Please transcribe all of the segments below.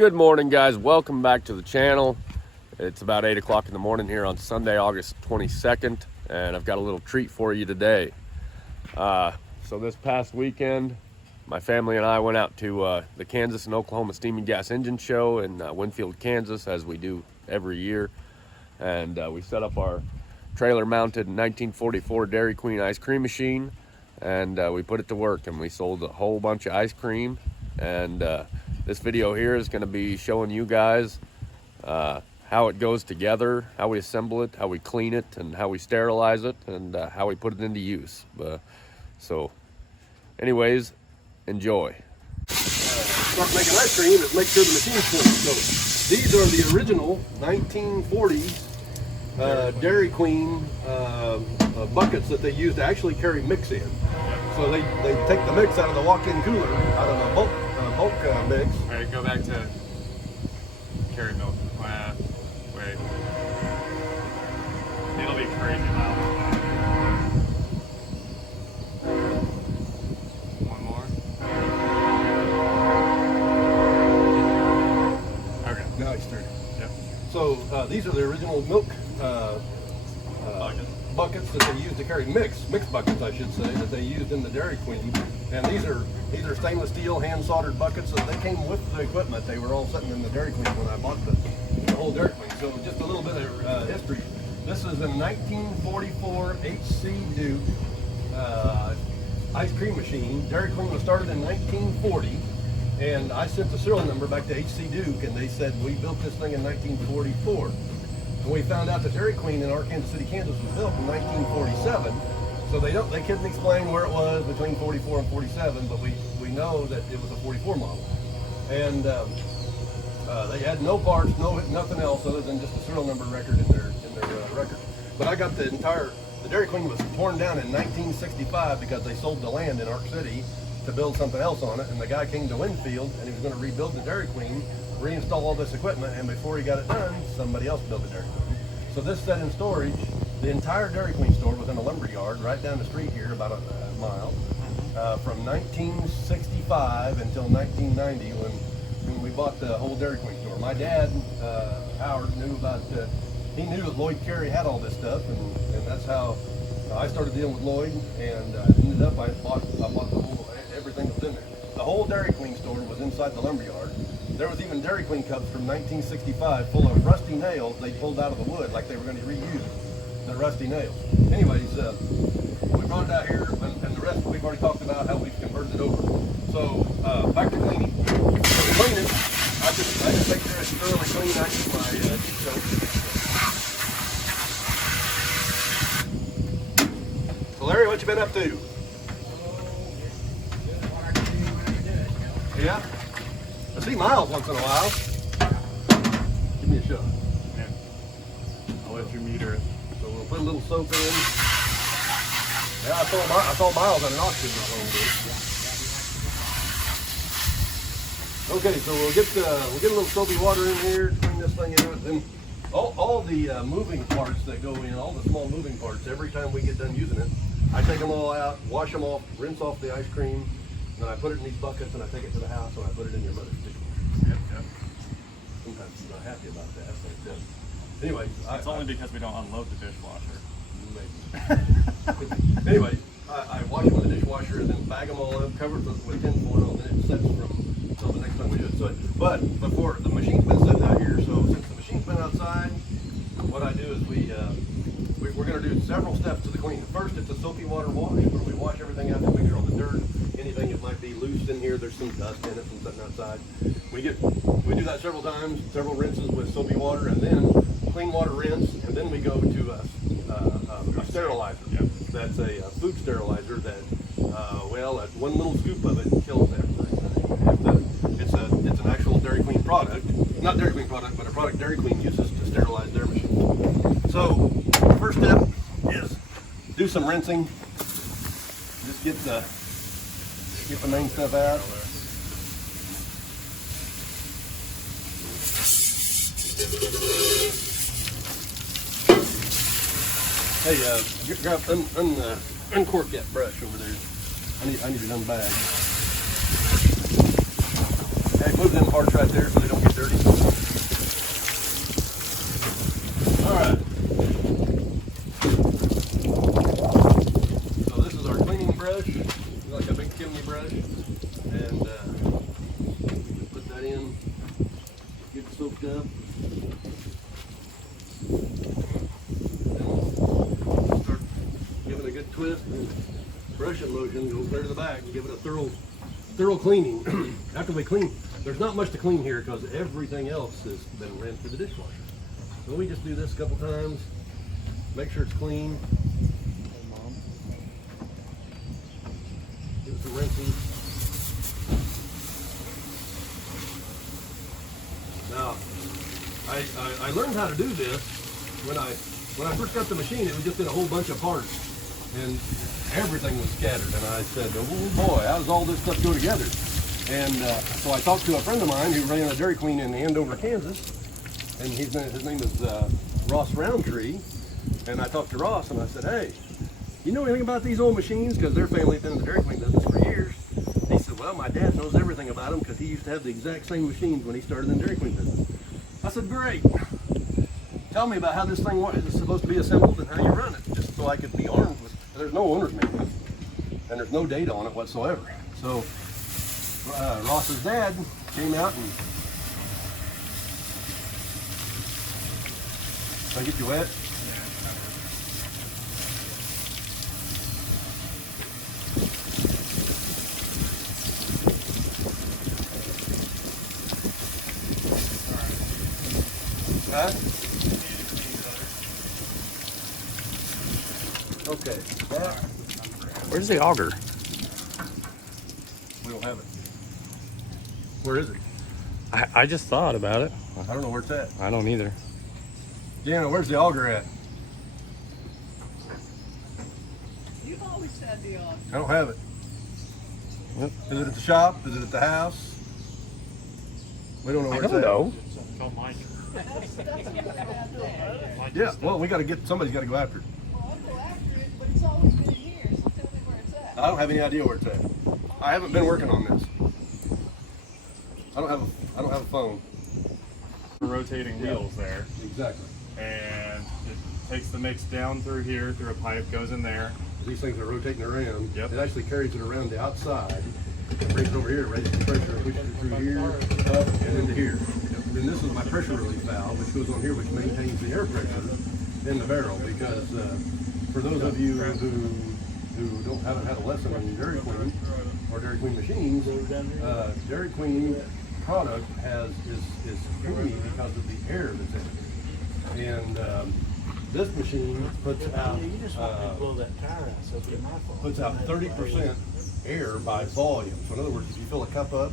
Good morning, guys. Welcome back to the channel. It's about 8 o'clock in the morning here on Sunday, August 22nd, and I've got a little treat for you today. So this past weekend, my family and I went out to the Kansas and Oklahoma Steam and Gas Engine Show in Winfield, Kansas, as we do every year. And we set up our trailer-mounted 1944 Dairy Queen ice cream machine, and we put it to work, and we sold a whole bunch of ice cream. And this video here is going to be showing you guys how it goes together, how we assemble it, how we clean it, and how we sterilize it, and how we put it into use. So anyways, enjoy. Start making ice cream is make sure the machine's clean. So these are the original 1940s Dairy Queen buckets that they used to actually carry mix in. So they take the mix out of the walk-in cooler, out of the bulk mix. All right, go back to carry milk. Wait. It'll be crazy loud. One more. Okay. Now he's turning. Yep. So these are the original milk buckets that they used to carry mix buckets, I should say, that they used in the Dairy Queen. And these are stainless steel hand soldered buckets, that they came with the equipment. They were all sitting in the Dairy Queen when I bought the whole Dairy Queen. So just a little bit of history. This is a 1944 HC Duke ice cream machine. Dairy Queen was started in 1940, and I sent the serial number back to HC Duke, and they said we built this thing in 1944. And we found out that Dairy Queen in Arkansas City, Kansas was built in 1947. So they couldn't explain where it was between 44 and 47, but we know that it was a 44 model. And they had no parts, nothing else other than just a serial number record in their record. But I got the Dairy Queen was torn down in 1965 because they sold the land in Ark City to build something else on it, and the guy came to Winfield and he was going to rebuild the Dairy Queen, reinstall all this equipment, and before he got it done, somebody else built the Dairy Queen. So this set in storage. The entire Dairy Queen store was in a lumber yard right down the street here, about a mile, from 1965 until 1990 when we bought the whole Dairy Queen store. My dad, Howard, knew that Lloyd Carey had all this stuff, and that's how I started dealing with Lloyd, and ended up I bought the whole, everything that was in there. The whole Dairy Queen store was inside the lumber yard. There was even Dairy Queen cups from 1965 full of rusty nails they pulled out of the wood like they were going to reuse the rusty nails. Anyways, we brought it out here, and the rest we've already talked about how we've converted it over. So back to cleaning. So to clean it, I just make sure it's thoroughly clean. I use my deep soap. So Larry, what you been up to? Yeah. I see Miles once in a while. Give me a shot. Yeah. I'll let you meter it. So we'll put a little soap in. Yeah, I saw Miles at an auction not long ago. Okay, so we'll get a little soapy water in here, clean this thing out. Then all the moving parts that go in, all the small moving parts, every time we get done using it, I take them all out, wash them off, rinse off the ice cream, then I put it in these buckets and I take it to the house and I put it in your mother's dishwasher. Yep. Sometimes she's not happy about that. But anyway, It's only because we don't unload the dishwasher. Anyway, I wash them in the dishwasher and then bag them all up, cover it with tin foil, and then it sets until the next time we do it. So, but before the machine's been sitting out here, so since the machine's been outside, what I do is we're going to do several steps to the clean. First, it's a soapy water wash where we wash everything out to make sure all the dirt, anything that might be loose in here, there's some dust in it from sitting outside. We do that several times, several rinses with soapy water, and then clean water rinse, and then we go to a sterilizer. Yep. That's a food sterilizer that, one little scoop of it kills everything. It's an actual Dairy Queen product, not Dairy Queen product, but a product Dairy Queen uses to sterilize their machine. So, first step is do some rinsing. Just get the main stuff out. Hey, grab, uncork that brush over there. I need it unbagged. After move them parts right there so they don't get dirty. All right. So this is our cleaning brush, like a big chimney brush, and we just put that in, get it soaked up. Then start giving it a good twist, and brush it lotion, go clear to the back, and give it a thorough cleaning. After we clean, there's not much to clean here because everything else has been ran through the dishwasher. So we just do this a couple times, make sure it's clean. Give it some rinsing. Now, I learned how to do this when I first got the machine. It was just in a whole bunch of parts, and everything was scattered. And I said, "Oh boy, how does all this stuff go together?" And so I talked to a friend of mine who ran a Dairy Queen in Andover, Kansas, and his name is Ross Roundtree. And I talked to Ross, and I said, "Hey, you know anything about these old machines?" Because their family had been in the Dairy Queen business for years. He said, "Well, my dad knows everything about them because he used to have the exact same machines when he started in the Dairy Queen business." I said, "Great. Tell me about how this thing is supposed to be assembled and how you run it, just so I could be armed with." There's no owner's manual, and there's no data on it whatsoever. So Ross's dad came out and, did I get you wet? Huh? Okay. Where's the auger? We don't have it. Where is it? I just thought about it. I don't know where it's at. I don't either. Deanna, where's the auger at? You've always had the auger. I don't have it. Yep. Is it at the shop? Is it at the house? We don't know where I it's don't at. know. Don't mind. That's around there. Yeah, well, we got to somebody's got to go after it. Well, I'll go after it, but it's always been here, so tell me where it's at. I don't have any idea where it's at. I haven't been working on this. I don't have a phone. Rotating wheels there, Exactly. and it takes the mix down through here, through a pipe, goes in there. These things are rotating around. Yep. It actually carries it around the outside, and brings it over here, raises the pressure, and pushes it through here, up, and into here. Then this is my pressure relief valve, which goes on here, which maintains the air pressure in the barrel. Because for those of you who haven't had a lesson on Dairy Queen or Dairy Queen machines, Dairy Queen product is creamy because of the air that's in it. And this machine puts out You just want me to blow that tire out, so it'll be my fault. puts out 30% air by volume. So in other words, if you fill a cup up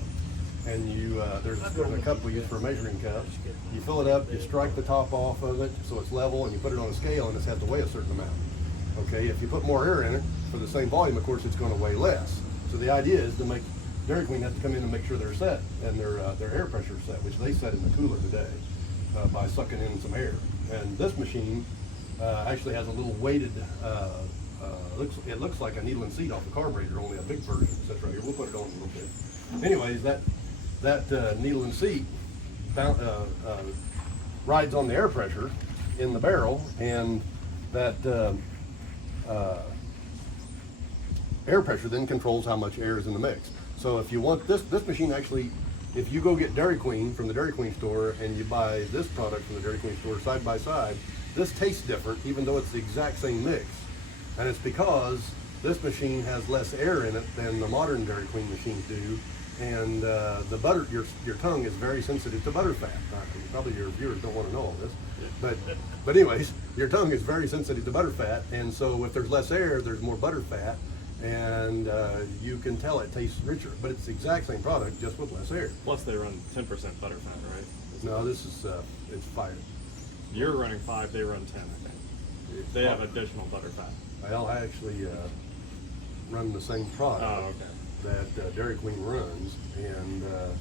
and you there's a cup we use for a measuring cup, you fill it up, you strike the top off of it so it's level, and you put it on a scale, and it has to weigh a certain amount. Okay, if you put more air in it for the same volume, of course it's going to weigh less. So the idea is to make Dairy Queen has to come in and make sure they're set and their air pressure is set, which they set in the cooler today by sucking in some air. And this machine actually has a little weighted. It looks like a needle and seat off the carburetor, only a big version. That's right here. We'll put it on in a little bit. Anyways, that needle and seat rides on the air pressure in the barrel, and that air pressure then controls how much air is in the mix. So if you want this machine actually, if you go get Dairy Queen from the Dairy Queen store and you buy this product from the Dairy Queen store side by side, this tastes different even though it's the exact same mix. And it's because this machine has less air in it than the modern Dairy Queen machines do. And the butter, your tongue is very sensitive to butter fat. Probably your viewers don't want to know all this, but anyways, your tongue is very sensitive to butter fat, and so if there's less air, there's more butter fat, and you can tell it tastes richer. But it's the exact same product, just with less air. Plus they run 10% butter fat, right? No, this is it's 5. You're running 5, they run 10, I think. They have additional butter fat. Well, I actually run the same product. Oh, okay. That Dairy Queen runs, and I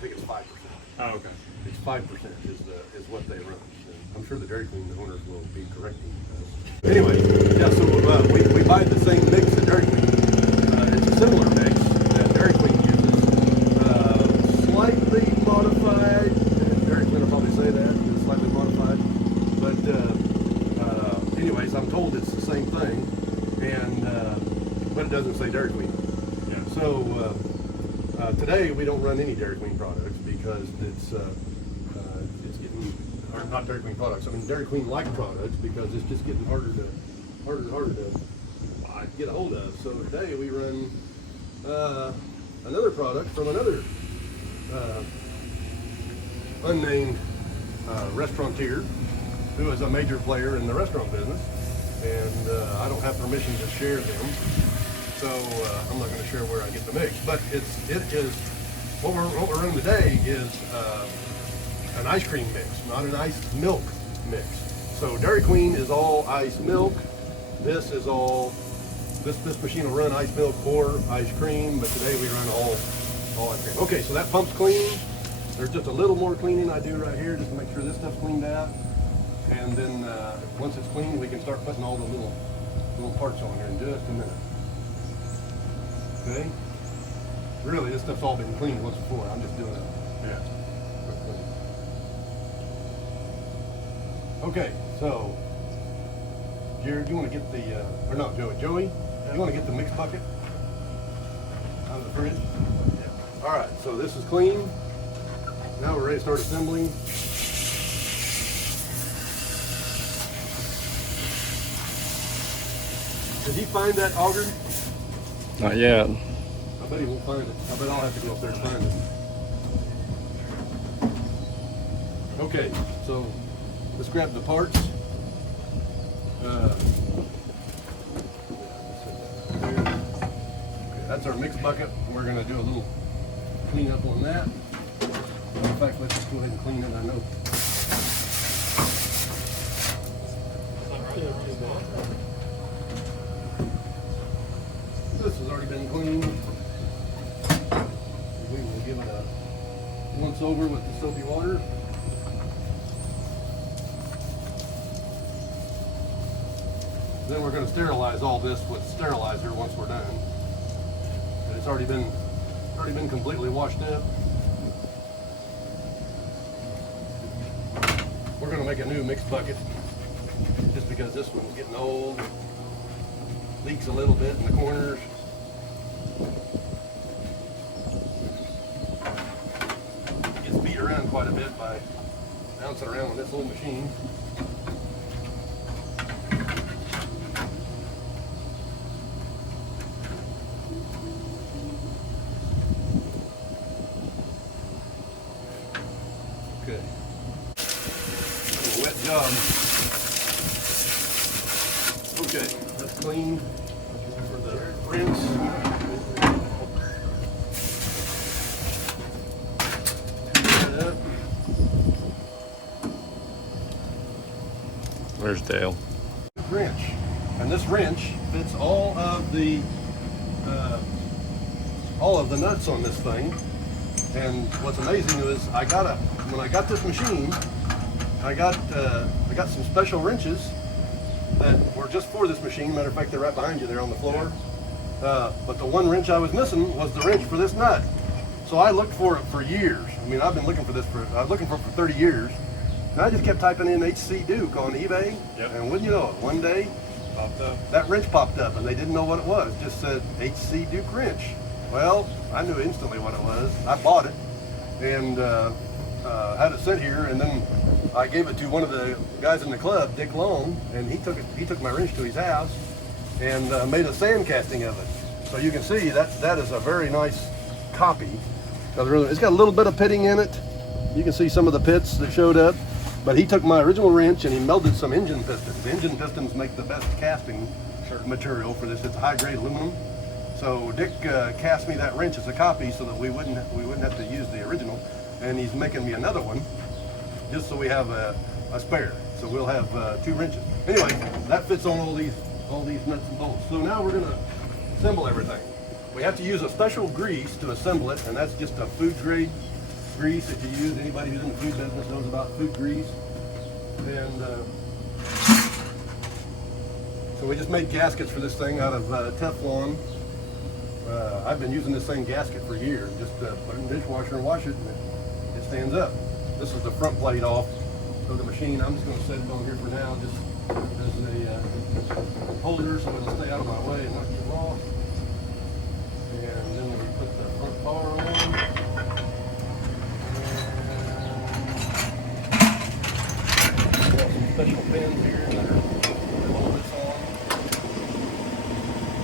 think it's 5%. Oh, okay. It's 5% is what they run. And I'm sure the Dairy Queen owners will be correcting us. Anyway, yeah. So we buy the same mix that Dairy Queen. It's a similar mix that Dairy Queen uses. Dairy Queen. Yeah. So today we don't run any Dairy Queen products because it's getting, or not Dairy Queen products. I mean Dairy Queen like products because it's just getting harder to get a hold of. So today we run another product from another unnamed restaurateur who is a major player in the restaurant business, and I don't have permission to share them, so I'm not going to share where I get the mix. But it is what we're running today is an ice cream mix, not an iced milk mix. So Dairy Queen is all iced milk. This is all this machine will run ice milk or ice cream, but today we run all ice cream. Okay, so that pump's clean. There's just a little more cleaning I do right here just to make sure this stuff's cleaned out. And then once it's clean, we can start putting all the little parts on here in just a minute. Okay? Really, this stuff's all been cleaned once before. I'm just doing a quick clean. Okay, so Jared, you want to get the, or no, Joey, you want to get the mix bucket out of the fridge? Yeah. All right, so this is clean. Now we're ready to start assembling. Did he find that auger? Not yet. I bet he won't find it. I bet I'll have to go up there and find it. Okay, so let's grab the parts. Okay, that's our mix bucket. We're going to do a little cleanup on that. In fact, let's just go ahead and clean it. I know. This has already been cleaned. We will give it a once over with the soapy water. Then we're going to sterilize all this with sterilizer once we're done. And it's already been completely washed up. We're going to make a new mixed bucket just because this one's getting old. Leaks a little bit in the corners. Gets beat around quite a bit by bouncing around on this little machine. Okay. A wet job. Okay, that's clean for the rinse. That up. Where's Dale? Wrench, and this wrench fits all of the nuts on this thing. And what's amazing is when I got this machine, I got some special wrenches that were just for this machine. Matter of fact, they're right behind you there on the floor. But the one wrench I was missing was the wrench for this nut. So I looked for it for years. I mean, I've been looking for this I was looking for it for 30 years. And I just kept typing in HC Duke on eBay. Yep. And wouldn't you know it, one day, Popped up. that wrench popped up and they didn't know what it was. It just said HC Duke wrench. Well, I knew instantly what it was. I bought it and had it sent here, and then I gave it to one of the guys in the club, Dick Long, and he took my wrench to his house and made a sand casting of it. So you can see that is a very nice copy. It's got a little bit of pitting in it. You can see some of the pits that showed up. But he took my original wrench and he melded some engine pistons. The engine pistons make the best casting material for this. It's high-grade aluminum. So Dick cast me that wrench as a copy so that we wouldn't have to use the original. And he's making me another one just so we have a spare. So we'll have 2 wrenches. Anyway, that fits on all these nuts and bolts. So now we're gonna assemble everything. We have to use a special grease to assemble it, and that's just a food grade grease that you use. Anybody who's in the food business knows about food grease. And so we just made gaskets for this thing out of Teflon. I've been using this same gasket for years. Just put it in the dishwasher and wash it, and it stands up. This is the front plate off of the machine. I'm just going to set it on here for now, just as a holder so it'll stay out of my way and not get lost. And then we put the front bar on. We got some special pins here that hold this on.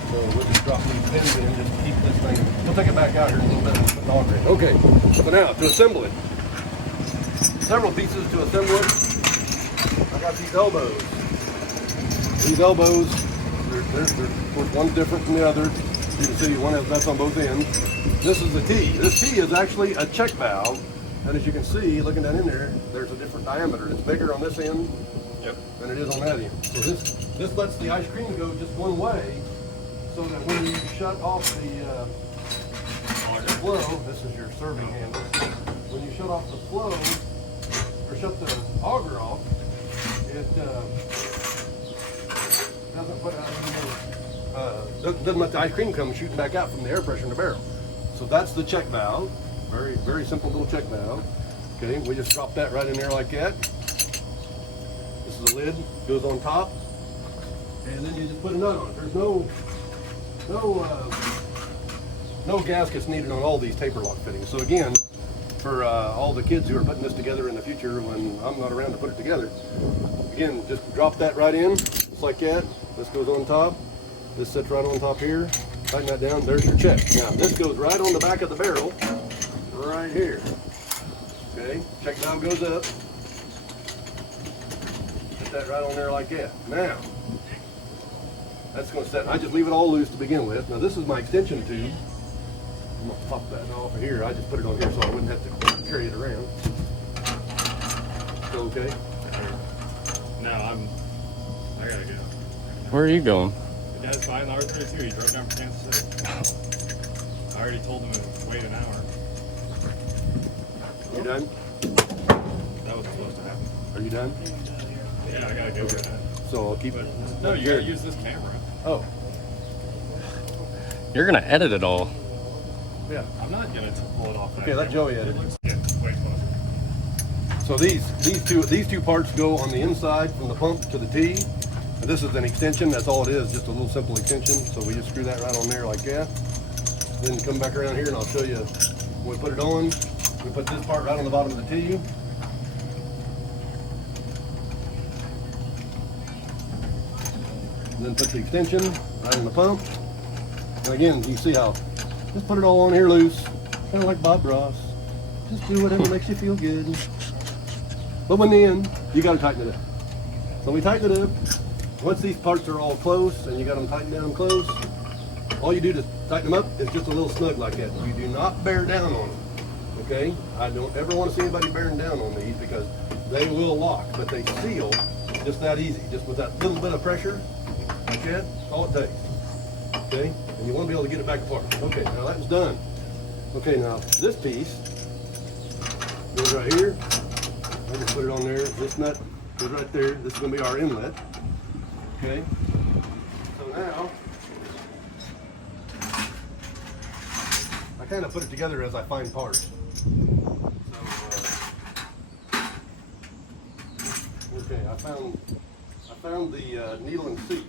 So we'll just drop these pins in just to keep this thing. We'll take it back out here in a little bit and put the auger in. Okay, so now to assemble it. Several pieces to assemble it. I got these elbows. These elbows, one's different from the other. You can see one has nuts on both ends. This is the T. This T is actually a check valve. And as you can see, looking down in there, there's a different diameter. It's bigger on this end than it is on that end. So this lets the ice cream go just one way, so that when you shut off the flow, this is your serving handle. When you shut off the flow, or shut the auger off, it doesn't let the ice cream come shooting back out from the air pressure in the barrel. So that's the check valve. Very, very simple little check valve. Okay, we just drop that right in there like that. This is the lid, goes on top, and then you just put a nut on it. There's no gaskets needed on all these taper lock fittings. So again, for all the kids who are putting this together in the future when I'm not around to put it together, again, just drop that right in, just like that. This goes on top. This sits right on top here. Tighten that down, there's your check. Now this goes right on the back of the barrel, right here. Okay, check valve goes up. Put that right on there like that. Now, that's gonna set, I just leave it all loose to begin with. Now this is my extension tube. I'm gonna pop that off of here. I just put it on here so I wouldn't have to carry it around. So, okay. No, I gotta go. Where are you going? The dad's buying the R32. He drove down from Kansas City. I already told him to wait an hour. You done? That was supposed to happen. Are you done? Yeah, I gotta go with that. So I'll keep But it. no, you gotta use this camera. Oh, You're gonna edit it all. yeah. I'm not gonna pull it off. Okay, let Joey edit. Yeah, way closer. So these two parts go on the inside from the pump to the T. And this is an extension, that's all it is, just a little simple extension. So we just screw that right on there like that. Then come back around here and I'll show you when we put it on. We put this part right on the bottom of the T. And then put the extension right in the pump. And again, you see how, just put it all on here loose, kind of like Bob Ross. Just do whatever makes you feel good. But when the end, you gotta tighten it up. So we tighten it up. Once these parts are all close and you got them tightened down close, all you do to tighten them up is just a little snug like that. You do not bear down on them, okay? I don't ever want to see anybody bearing down on these because they will lock, but they seal just that easy, just with that little bit of pressure, like that, that's all it takes, okay? And you want to be able to get it back apart. Okay, now that's done. Okay, now this piece goes right here. I just put it on there. This nut goes right there. This is going to be our inlet. Okay. So now, I kind of put it together as I find parts. So, okay, I found the needle and seat.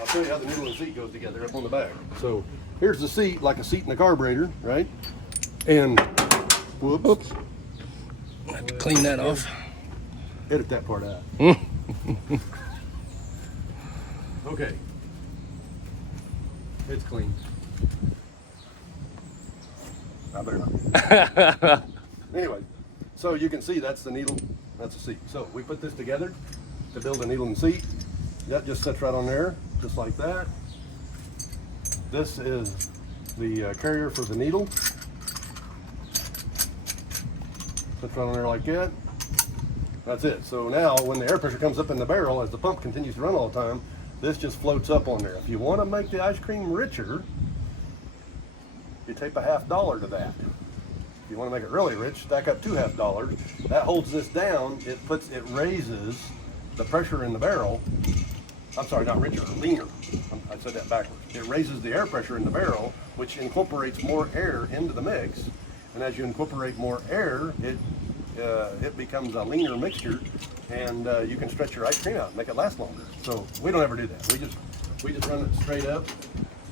I'll show you how the needle and seat goes together up on the back. So here's the seat, like a seat in the carburetor, right? And whoops. I have to clean that off. Edit that part out. Okay. It's clean. I better not. Anyway, so you can see that's the needle, that's the seat. So we put this together to build a needle and seat. That just sits right on there, just like that. This is the carrier for the needle. Sits right on there like that. That's it. So now when the air pressure comes up in the barrel, as the pump continues to run all the time, this just floats up on there. If you want to make the ice cream richer, you tape a $50 to that. If you want to make it really rich, stack up two $50. That holds this down. It raises the pressure in the barrel. I'm sorry, not richer, leaner. I said that backwards. It raises the air pressure in the barrel, which incorporates more air into the mix. And as you incorporate more air, it becomes a leaner mixture, and you can stretch your ice cream out and make it last longer. So we don't ever do that. We just run it straight up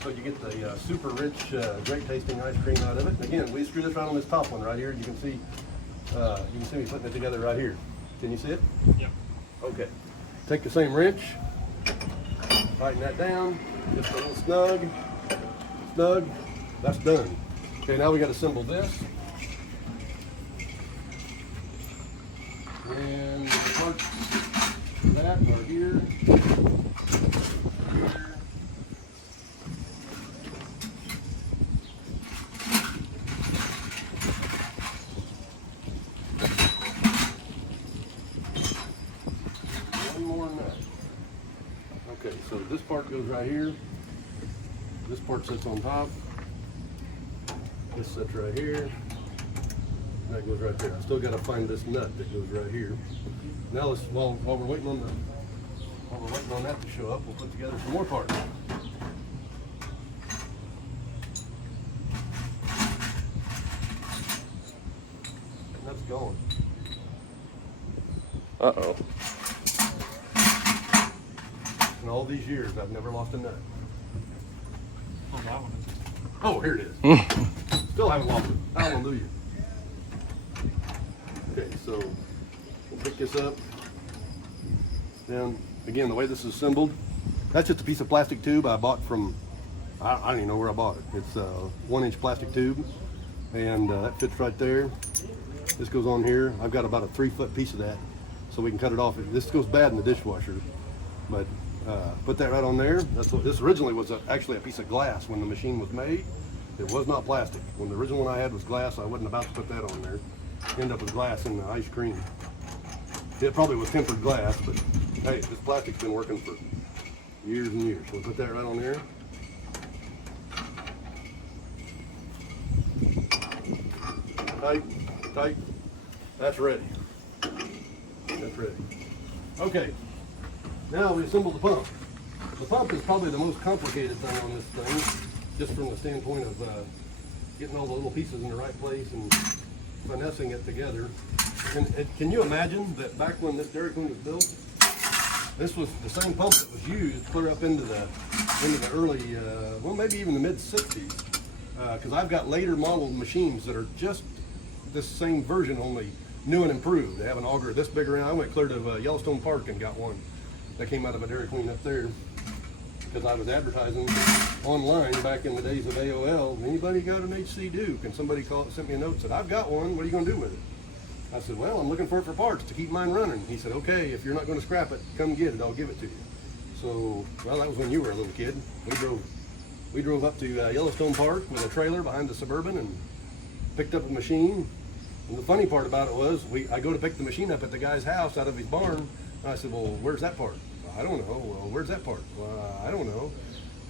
So you get the super rich, great tasting ice cream out of it. And again, we screw this right on this top one right here. You can see me putting it together right here. Can you see it? Yep. Okay. Take the same wrench, tighten that down, just a little snug. That's done. Okay, now we got to assemble this. And the parts for that are here. One more nut. Okay, so this part goes right here. This part sits on top. This sits right here. That goes right there. I still got to find this nut that goes right here. Now let's, while we're waiting on that to show up, we'll put together some more parts. And that's going. Uh-oh. In all these years, I've never lost a nut. Oh, that one is. Oh, here it is. Still haven't lost it. Hallelujah. Okay, so we'll pick this up. Now, again, the way this is assembled, that's just a piece of plastic tube I bought from, I don't even know where I bought it. It's a 1-inch plastic tube, and that fits right there. This goes on here. I've got about a 3-foot piece of that, so we can cut it off. This goes bad in the dishwasher, but put that right on there. That's what this originally was, actually a piece of glass when the machine was made. It was not plastic. When the original one I had was glass, I wasn't about to put that on there. End up with glass in the ice cream. It probably was tempered glass, but hey, this plastic's been working for years and years. So we'll put that right on there. Tight. That's ready. That's ready. Okay, now we assemble the pump. The pump is probably the most complicated thing on this thing, just from the standpoint of getting all the little pieces in the right place and finessing it together. And can you imagine that back when this Dairy Queen was built, this was the same pump that was used clear up into the early, well, maybe even the mid 60s. Because I've got later model machines that are just this same version, only new and improved. They have an auger this big around. I went clear to Yellowstone Park and got one that came out of a Dairy Queen up there, because I was advertising online back in the days of AOL. Anybody got an HC Duke? And somebody sent me a note and said, I've got one. What are you going to do with it? I said, well, I'm looking for it for parts to keep mine running. He said, okay, if you're not going to scrap it, come get it. I'll give it to you. So, well, that was when you were a little kid. We drove up to Yellowstone Park with a trailer behind the Suburban and picked up a machine. And the funny part about it was, I go to pick the machine up at the guy's house out of his barn. And I said, well, where's that part? I don't know. Well, where's that part? Well, I don't know.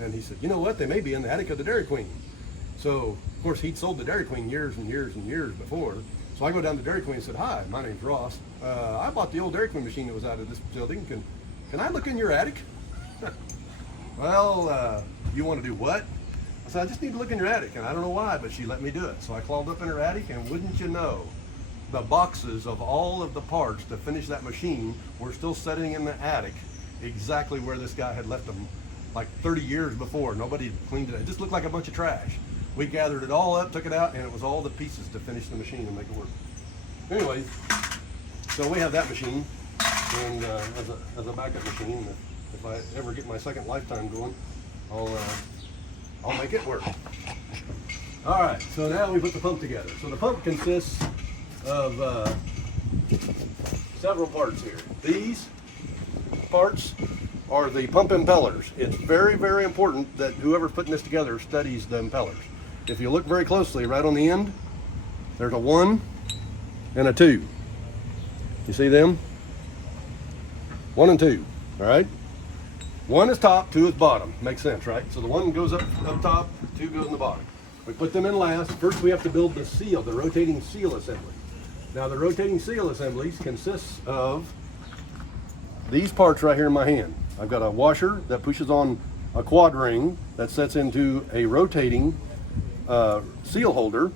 And he said, you know what? They may be in the attic of the Dairy Queen. So, of course, he'd sold the Dairy Queen years and years and years before. So I go down to Dairy Queen and said, hi, my name's Ross. I bought the old Dairy Queen machine that was out of this building. Can I look in your attic? Well, you want to do what? I said, I just need to look in your attic. And I don't know why, but she let me do it. So I crawled up in her attic, and wouldn't you know, the boxes of all of the parts to finish that machine were still sitting in the attic, exactly where this guy had left them like 30 years before. Nobody had cleaned it. It just looked like a bunch of trash. We gathered it all up, took it out, and it was all the pieces to finish the machine and make it work. Anyways, so we have that machine, and as a backup machine, if I ever get my second lifetime going, I'll make it work. All right, so now we put the pump together. So the pump consists of several parts here. These parts are the pump impellers. It's very, very important that whoever's putting this together studies the impellers. If you look very closely, right on the end, there's a 1 and a 2. You see them? 1 and 2, all right? 1 is top, 2 is bottom. Makes sense, right? So the 1 goes up top, 2 goes in the bottom. We put them in last. First we have to build the seal, the rotating seal assembly. Now the rotating seal assemblies consists of these parts right here in my hand. I've got a washer that pushes on a quad ring that sets into a rotating seal holder,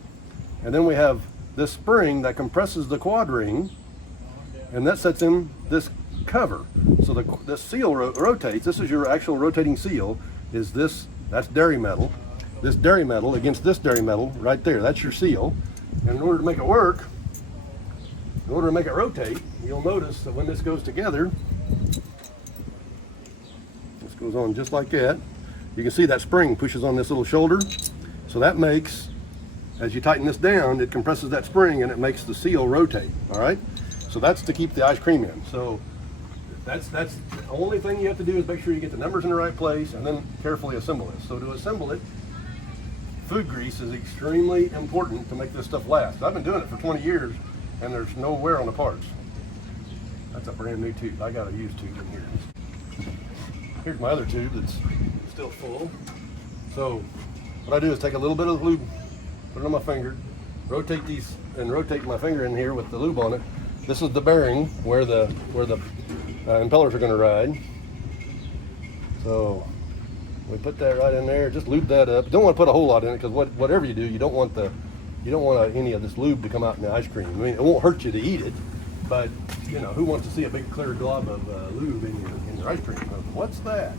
and then we have this spring that compresses the quad ring, and that sets in this cover. So this seal rotates. This is your actual rotating seal, is this That's dairy metal. This dairy metal against this dairy metal right there, that's your seal. And in order to make it work, in order to make it rotate, you'll notice that when this goes together, this goes on just like that. You can see that spring pushes on this little shoulder. So that makes, as you tighten this down, it compresses that spring and it makes the seal rotate, all right? So that's to keep the ice cream in. So that's the only thing you have to do is make sure you get the numbers in the right place and then carefully assemble it. So to assemble it, food grease is extremely important to make this stuff last. I've been doing it for 20 years and there's no wear on the parts. That's a brand new tube. I got a used tube in here. Here's my other tube that's still full. So what I do is take a little bit of lube, put it on my finger, rotate these, and rotate my finger in here with the lube on it. This is the bearing where the impellers are going to ride. So we put that right in there. Just lube that up. You don't want to put a whole lot in it because whatever you do, you don't want any of this lube to come out in the ice cream. I mean, it won't hurt you to eat it, but you know, who wants to see a big clear glob of lube in your ice cream? What's that?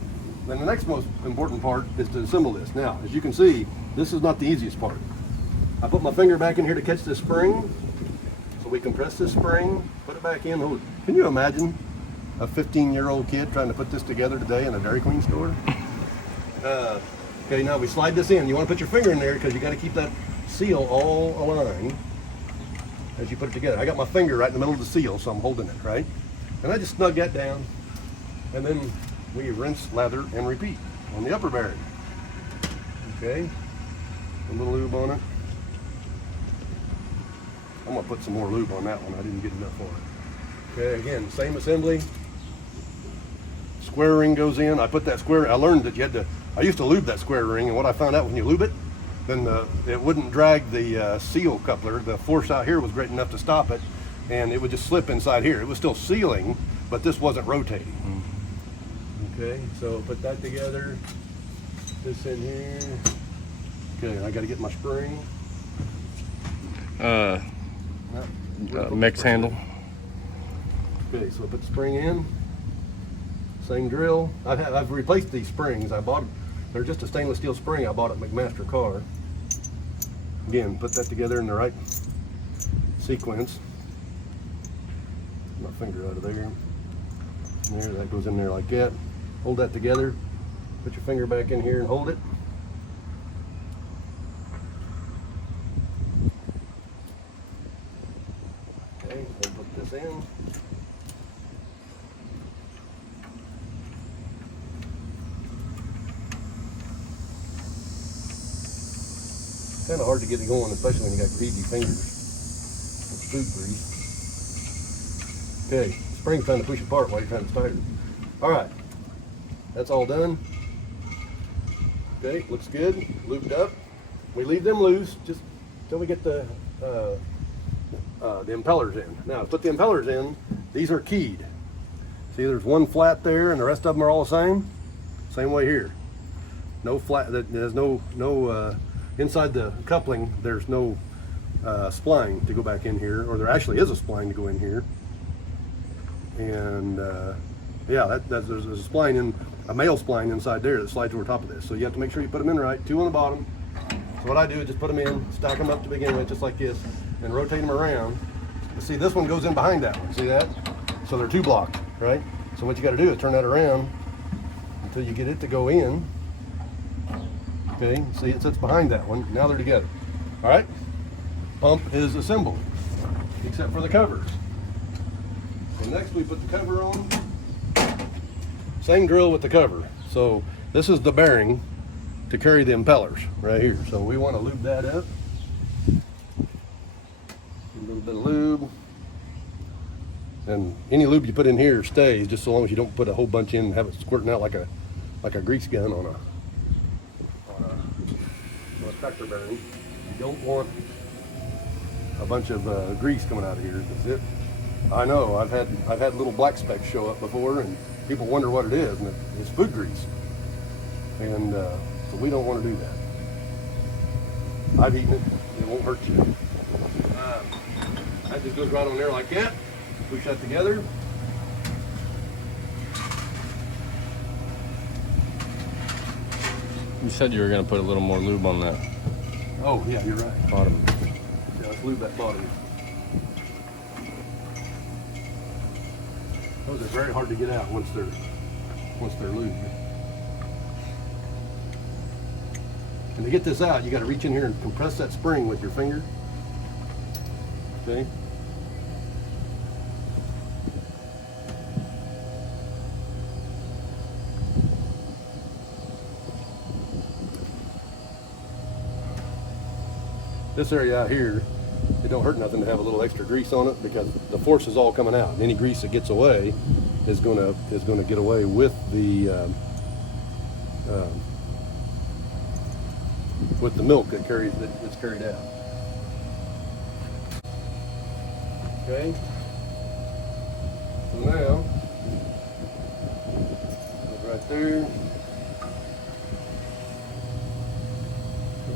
Then the next most important part is to assemble this. Now, as you can see, this is not the easiest part. I put my finger back in here to catch this spring. So we compress this spring, put it back in. Hold. Can you imagine a 15-year-old kid trying to put this together today in a Dairy Queen store? Okay, now we slide this in. You want to put your finger in there because you got to keep that seal all aligned as you put it together. I got my finger right in the middle of the seal, so I'm holding it, right? And I just snug that down, and then we rinse, lather, and repeat on the upper bearing. Okay, a little lube on it. I'm gonna put some more lube on that one. I didn't get enough on it. Okay, again, same assembly. Square ring goes in. I put that square, I learned that you had to, I used to lube that square ring, and what I found out when you lube it, then it wouldn't drag the seal coupler. The force out here was great enough to stop it, and it would just slip inside here. It was still sealing, but this wasn't rotating. Okay, so put that together, this in here. Okay, I gotta get my spring. Mix handle. Okay, so I put the spring in. Same drill. I've replaced these springs. I bought, they're just a stainless steel spring I bought at McMaster Car. Again, put that together in the right sequence. My finger out of there. There, that goes in there like that. Hold that together. Put your finger back in here and hold it. Okay, so put this in. Kind of hard to get it going, especially when you got greasy fingers with food grease. Okay, spring's trying to push apart while you're trying to start it. All right, that's all done. Okay, looks good, lubed up. We leave them loose just until we get the impellers in. Now, to put the impellers in, these are keyed. See, there's one flat there, and the rest of them are all the same. Same way here. No flat. There's no inside the coupling. There's no spline to go back in here, or there actually is a spline to go in here. And yeah, there's a spline in a male spline inside there that slides over top of this. So you have to make sure you put them in right. Two on the bottom. So what I do is just put them in, stack them up to begin with, just like this, and rotate them around. But see, this one goes in behind that one. See that? So they're two blocked, right? So what you got to do is turn that around until you get it to go in. Okay, see, it sits behind that one. Now they're together. All right, pump is assembled, except for the covers. So next we put the cover on. Same drill with the cover. So this is the bearing to carry the impellers right here. So we want to lube that up. A little bit of lube. And any lube you put in here stays, just so long as you don't put a whole bunch in and have it squirting out like a grease gun on a tractor bearing. You don't want a bunch of grease coming out of here, because I know I've had little black specks show up before, and people wonder what it is, and it's food grease. And so we don't want to do that. I've eaten it. It won't hurt you. That just goes right on there like that. Push that together. You said you were gonna put a little more lube on that Oh yeah, you're right. bottom. Yeah, let's lube that bottom. Those are very hard to get out once they're lubed. And to get this out, you got to reach in here and compress that spring with your finger. Okay. This area out here, it don't hurt nothing to have a little extra grease on it because the force is all coming out. And any grease that gets away is gonna get away with the milk that's carried out. Okay. So now, look right there,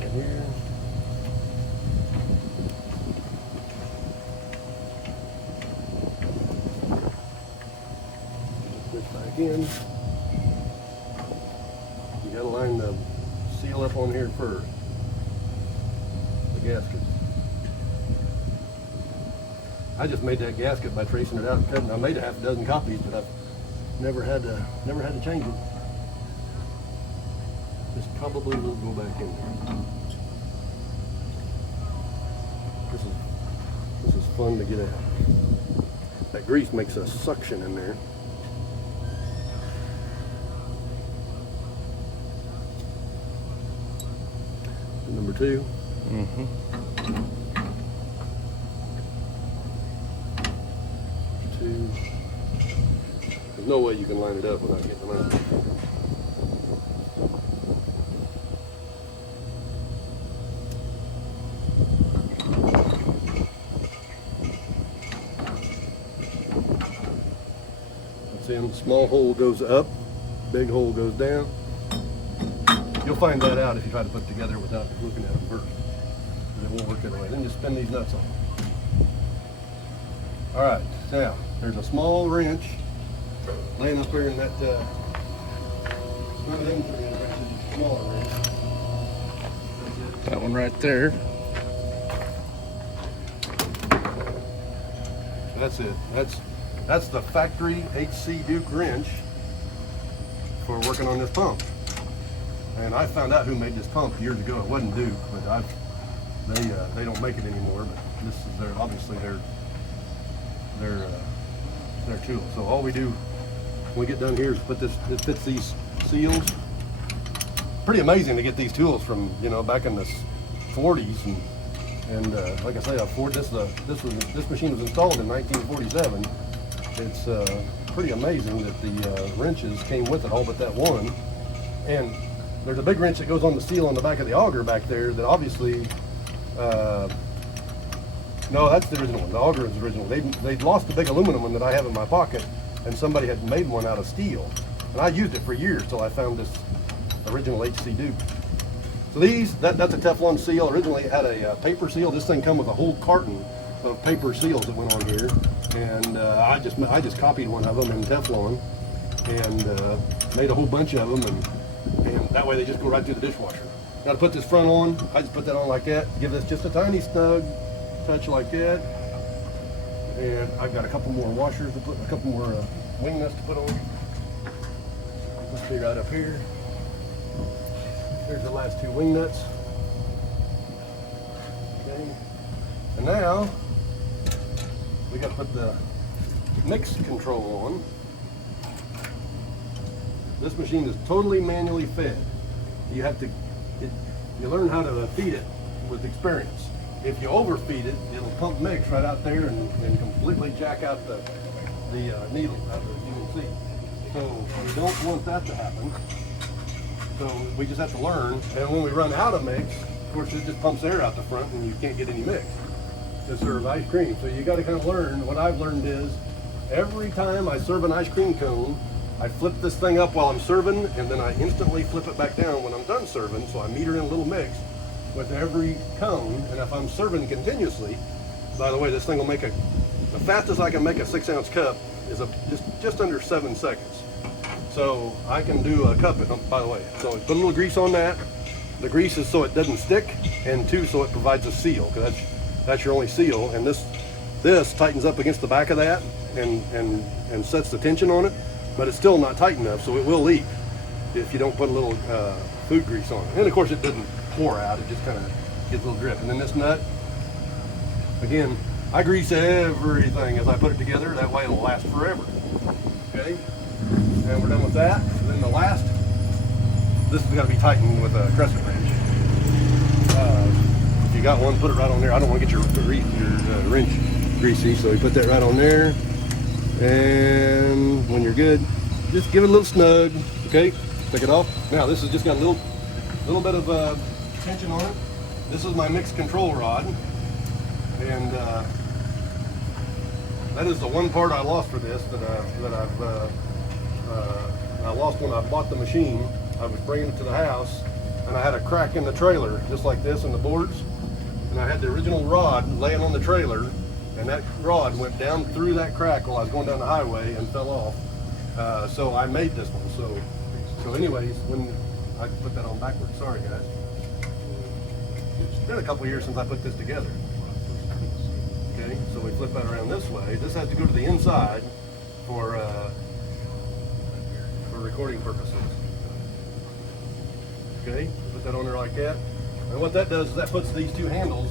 right here. In. You gotta line the seal up on here first, the gasket. I just made that gasket by tracing it out and cutting. I made a half a dozen copies, but I've never had to change it. This probably will go back in there. This is fun to get out. That grease makes a suction in there. Number 2. Mm-hmm. 2. There's no way you can line it up without getting them out. That's in. Small hole goes up, big hole goes down. You'll find that out if you try to put it together without looking at it first. It won't work that way. Then just spin these nuts on. All right, now there's a small wrench laying up there in that smaller wrench. That one right there. That's it. That's the factory HC Duke wrench for working on this pump. And I found out who made this pump years ago. It wasn't Duke, but they don't make it anymore. But this is obviously their tool. So all we do when we get done here is put this. It fits these seals. Pretty amazing to get these tools from back in the 40s and like I say, this machine was installed in 1947. It's pretty amazing that the wrenches came with it, all but that one. And there's a big wrench that goes on the seal on the back of the auger back there that obviously, no, that's the original one. The auger is the original. They'd lost the big aluminum one that I have in my pocket, and somebody had made one out of steel. And I used it for years till I found this original HC Duke. So that's a Teflon seal. Originally it had a paper seal. This thing come with a whole carton of paper seals that went on here. And I just copied one of them in Teflon and made a whole bunch of them. And that way they just go right through the dishwasher. Now to put this front on, I just put that on like that. Give this just a tiny snug touch like that. And I've got a couple more washers to put, a couple more wing nuts to put on. Let's be right up here. There's the last 2 wing nuts. Okay. And now we got to put the mix control on. This machine is totally manually fed. You have to, you learn how to feed it with experience. If you overfeed it, it'll pump mix right out there and completely jack out the needle out of the UNC. So we don't want that to happen. So we just have to learn. And when we run out of mix, of course it just pumps air out the front and you can't get any mix to serve ice cream. So you got to kind of learn. What I've learned is every time I serve an ice cream cone, I flip this thing up while I'm serving, and then I instantly flip it back down when I'm done serving. So I meter in a little mix with every cone. And if I'm serving continuously, by the way, this thing will make the fastest I can make a 6-ounce cup is just under 7 seconds. So I can do a cup it, by the way. So put a little grease on that. The grease is so it doesn't stick, and two, so it provides a seal, because that's your only seal. And this tightens up against the back of that and sets the tension on it, but it's still not tight enough, so it will leak if you don't put a little food grease on it. And of course it doesn't pour out, it just kind of gets a little drip. And then this nut, again, I grease everything as I put it together, that way it'll last forever. Okay, and we're done with that. And then the last, this has got to be tightened with a crescent wrench. If you got one, put it right on there. I don't want to get your wrench greasy, so you put that right on there. And when you're good, just give it a little snug. Okay, take it off. Now this has just got a little bit of tension on it. This is my mixed control rod, and that is the one part I lost for this I lost when I bought the machine. I was bringing it to the house, and I had a crack in the trailer, just like this in the boards, and I had the original rod laying on the trailer, and that rod went down through that crack while I was going down the highway and fell off. So I made this one. So anyways, when I put that on backwards, sorry guys. It's been a couple years since I put this together. Okay, so we flip that around this way. This has to go to the inside for recording purposes. Okay, put that on there like that. And what that does is that puts these two handles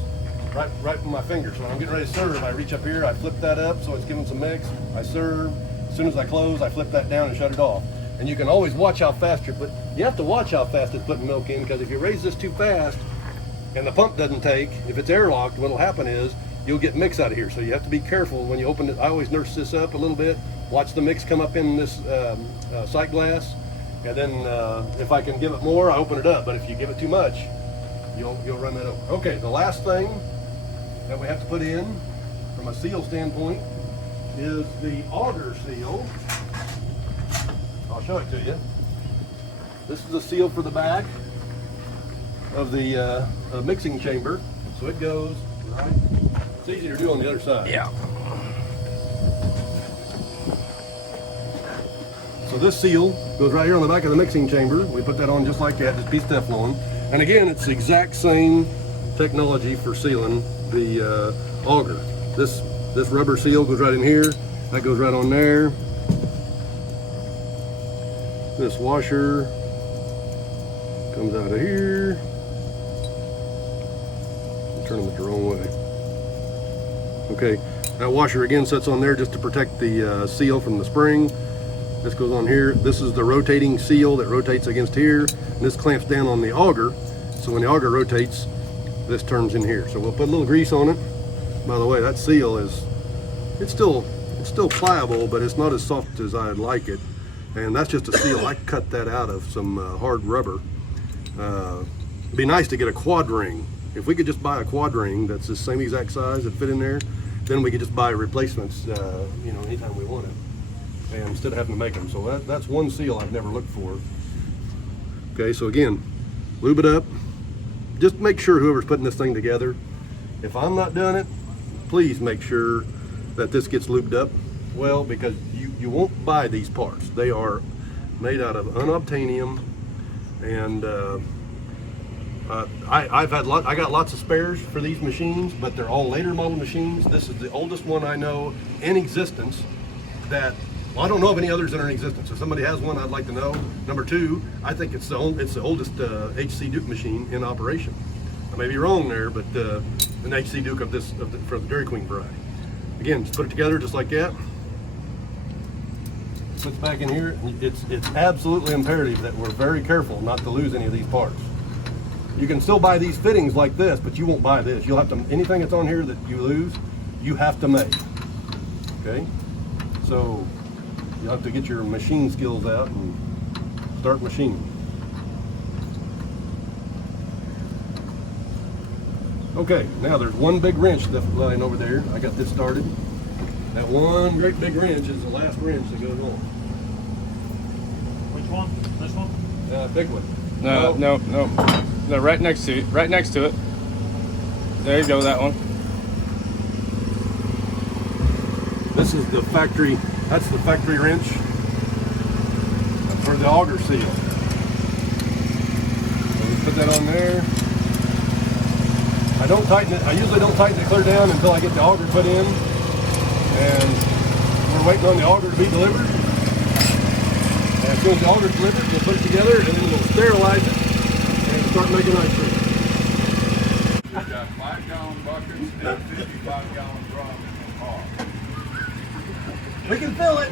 right in my fingers. So when I'm getting ready to serve, I reach up here, I flip that up so it's giving some mix. I serve. As soon as I close, I flip that down and shut it off. And you can always watch how fast you have to watch how fast it's putting milk in, because if you raise this too fast and the pump doesn't take, if it's airlocked, what'll happen is you'll get mix out of here. So you have to be careful when you open it. I always nurse this up a little bit, watch the mix come up in this sight glass, and then if I can give it more, I open it up. But if you give it too much, you'll run that over. Okay, the last thing that we have to put in from a seal standpoint is the auger seal. I'll show it to you. This is a seal for the back of the mixing chamber. So it goes right. It's easy to do on the other side. Yeah. So this seal goes right here on the back of the mixing chamber. We put that on just like that, this piece of Teflon. And again, it's the exact same technology for sealing the auger. This rubber seal goes right in here. That goes right on there. This washer comes out of here. I'm turning it the wrong way. Okay, that washer again sits on there just to protect the seal from the spring. This goes on here. This is the rotating seal that rotates against here. And this clamps down on the auger. So when the auger rotates, this turns in here. So we'll put a little grease on it. By the way, that seal it's still pliable, but it's not as soft as I'd like it. And that's just a seal. I cut that out of some hard rubber. It'd be nice to get a quad ring. If we could just buy a quad ring that's the same exact size that fit in there, then we could just buy replacements, anytime we want it, and instead of having to make them. So that's one seal I've never looked for. Okay, so again, lube it up. Just make sure whoever's putting this thing together, if I'm not doing it, please make sure that this gets lubed up well, because you won't buy these parts. They are made out of unobtainium, and I got lots of spares for these machines, but they're all later model machines. This is the oldest one I know in existence. Well, I don't know of any others that are in existence. If somebody has one, I'd like to know. Number two, I think it's the oldest HC Duke machine in operation. I may be wrong there, but an HC Duke for the Dairy Queen variety. Again, just put it together just like that. Puts back in here. It's absolutely imperative that we're very careful not to lose any of these parts. You can still buy these fittings like this, but you won't buy this. You'll have to, anything that's on here that you lose, you have to make. Okay? So you'll have to get your machine skills out and start machining. Okay, now there's one big wrench that's lying over there. I got this started. That one great big wrench is the last wrench that goes on. Which one? This one? Big one. No, right next to it. There you go, that one. This is the factory, that's the factory wrench. for the auger seal. So we put that on there. I don't tighten it. I usually don't tighten it clear down until I get the auger put in. And we're waiting on the auger to be delivered. And as soon as the auger is delivered, we'll put it together and then we'll sterilize it and start making ice cream. We've got 5-gallon buckets and 55-gallon drum in the car. We can fill it.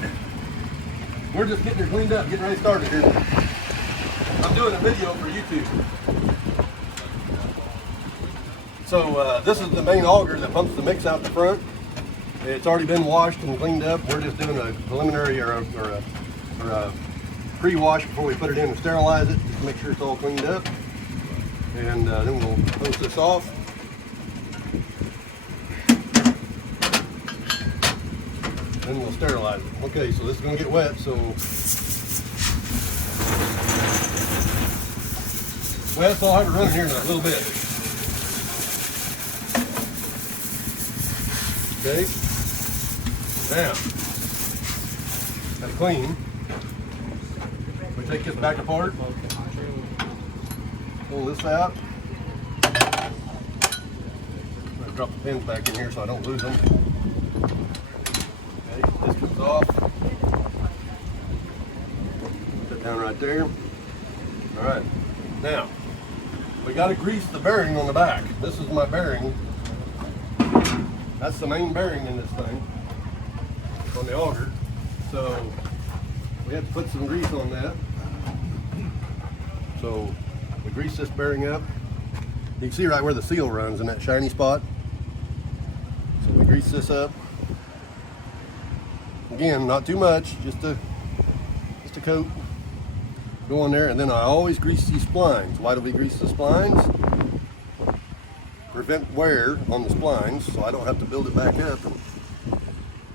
We're just getting her cleaned up, getting ready started here. I'm doing a video for YouTube. So this is the main auger that pumps the mix out the front. It's already been washed and cleaned up. We're just doing a preliminary or a pre-wash before we put it in and sterilize it, just to make sure it's all cleaned up. And then we'll close this off. Then we'll sterilize it. Okay, so this is going to get wet, so well, so I'll have it running here in a little bit. Okay, now, gotta clean. We take this back apart, pull this out. I'm gonna drop the pins back in here so I don't lose them. Okay, this comes off. Put that down right there. All right, now, we gotta grease the bearing on the back. This is my bearing. That's the main bearing in this thing, on the auger. So we have to put some grease on that. So we grease this bearing up. You can see right where the seal runs in that shiny spot. So we grease this up. Again, not too much, just a coat. Go on there, and then I always grease these splines. Why do we grease the splines? Prevent wear on the splines, so I don't have to build it back up.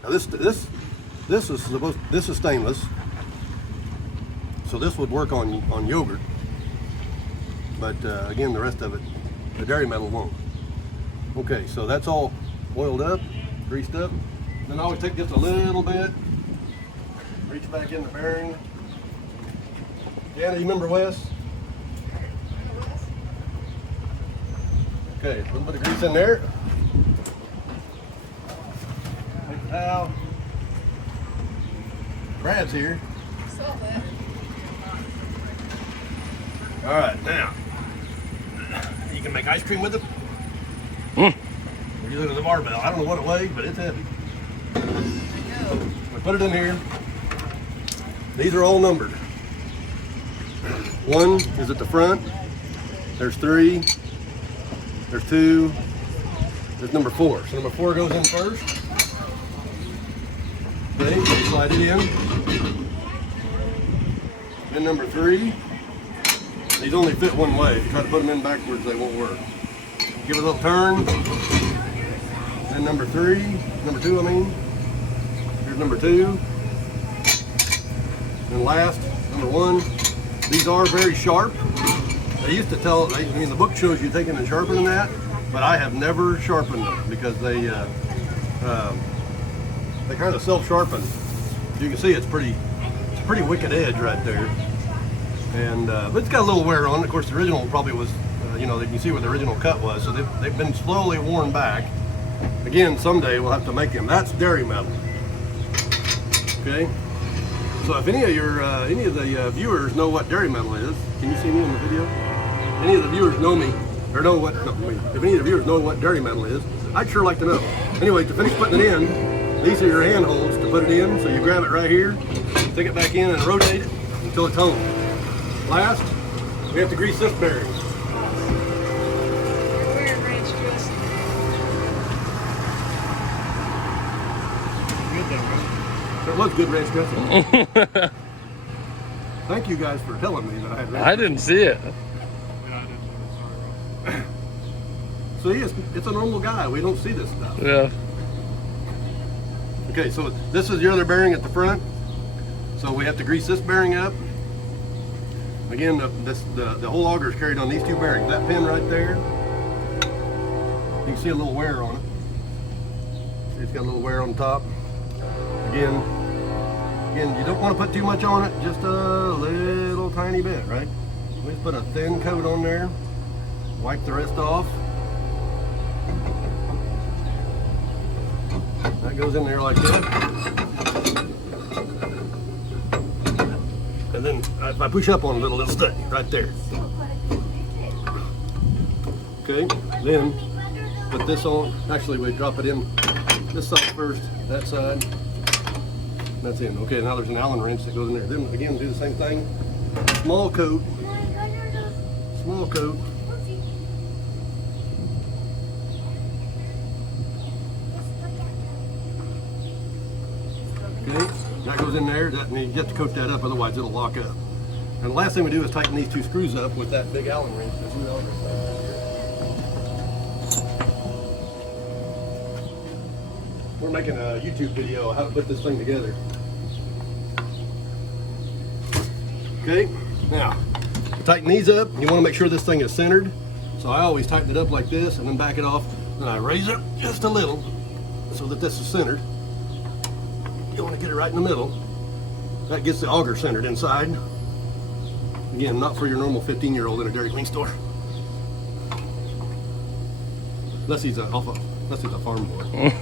Now this is stainless, so this would work on yogurt. But again, the rest of it, the dairy metal won't. Okay, so that's all oiled up, greased up. Then I always take just a little bit, reach back in the bearing. Jana, you remember Wes? Okay, a little bit of grease in there. Take the towel. Brad's here. Saw that. All right, now you can make ice cream with it. We're using the barbell. I don't know what it weighs, but it's heavy. We put it in here. These are all numbered. 1 is at the front. There's 3. There's 2. There's number 4. So number 4 goes in first. Okay, slide it in. Then number 3. These only fit one way. If you try to put them in backwards, they won't work. Give it a little turn. Then number 2, I mean. Here's number 2. And last, number 1. These are very sharp. They used to tell, the book shows you taking and sharpening that, but I have never sharpened them because they kind of self-sharpen. You can see it's pretty wicked edge right there. And but it's got a little wear on it. Of course, the original probably was, you can see where the original cut was. So they've been slowly worn back. Again, someday we'll have to make them. That's dairy metal. Okay. So if any of the viewers know what dairy metal is, can you see me in the video? Any of the viewers know me, or know what, no, if any of the viewers know what dairy metal is, I'd sure like to know. Anyway, to finish putting it in, these are your hand holes to put it in. So you grab it right here, stick it back in and rotate it until it's home. Last, we have to grease this bearing. You're wearing ranch dressing. There was good ranch dressing. Thank you guys for telling me that I had ranch I didn't see it. See, it's a normal guy. We don't see this stuff. Yeah. Okay, so this is your other bearing at the front. So we have to grease this bearing up. Again, the whole auger is carried on these 2 bearings. That pin right there, you can see a little wear on it. See, it's got a little wear on top. Again, Again, you don't want to put too much on it, just a little tiny bit, right? We just put a thin coat on there, wipe the rest off. That goes in there like that. And then if I push up on it, it'll stay right there. Okay, then put this on. Actually, we drop it in this side first, that side. That's in. Okay, now there's an Allen wrench that goes in there. Then again, do the same thing. Small coat. Small coat. Okay, that goes in there. That, and you have to coat that up, otherwise it'll lock up. And the last thing we do is tighten these two screws up with that big Allen wrench. We're making a YouTube video of how to put this thing together. Okay, now tighten these up. You want to make sure this thing is centered. So I always tighten it up like this and then back it off. Then I raise it just a little so that this is centered. You want to get it right in the middle. That gets the auger centered inside. Again, not for your normal 15-year-old in a Dairy Queen store. Unless he's a farm boy.